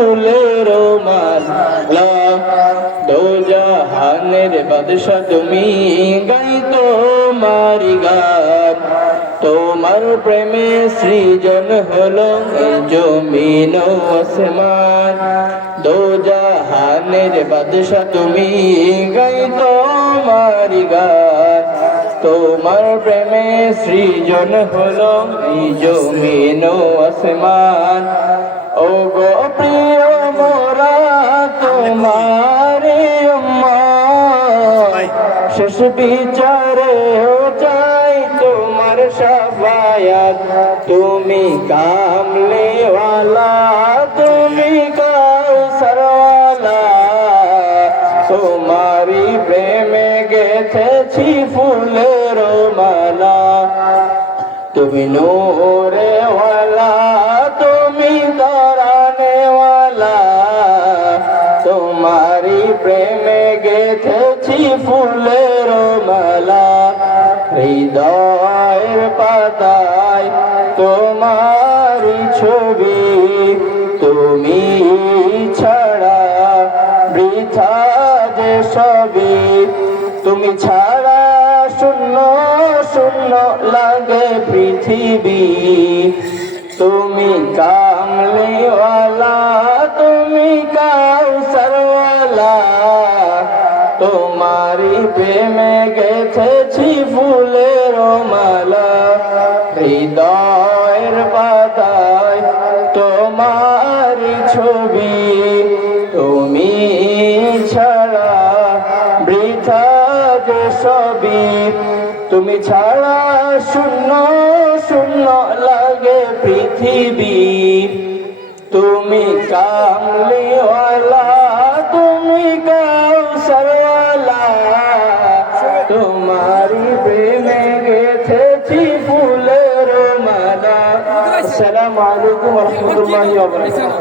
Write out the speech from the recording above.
ফুলের মালা দো জাহানের বাদশা তুমি গাই তোমার গান তোমার প্রেমে সৃজন হলো জমিন ও আসমান দো জাহানের বাদশা তুমি গাই তোমার গান তোমার প্রেমে সৃজন হলো জমিন ও আসমান ও গো প্রিয় মোরা তোমারে শেষ বিচারে চাই তোমার শাফায়াত তুমি কামলে ওয়ালা তুমি কাউসারওয়ালা তোমারি প্রেমে গেথেছি ফুলের মালা তুমি নূরে ওয়ালা তুমি তারানে ওয়ালা তোমারি প্রেমে গেথেছি ফুলের মালা হৃদয়ের পাতায় তোমারি ছবি তুমি ছাড়া বৃথা যে সবই তুমি ছাড়া শূন্য শূন্য লাগে পৃথিবী তুমি কামলিওয়ালা তুমি কাউসারওয়ালা তোমারি প্রেমে গেথেছি ফুলের মালা হৃদয়ের পাতায় তোমারি ছবি তুমি ছাড়া বৃথা যে সবই তুমি ছাড়া শূন্য শূন্য লাগে পৃথিবী তুমি কামলিওয়ালা তুমি কাউসারওয়ালা তোমারি প্রেমে গেথেছি ফুলের মালা। আসসালামু আলাইকুম ওয়া রাহমাতুল্লাহি ওয়া বারাকাতুহু।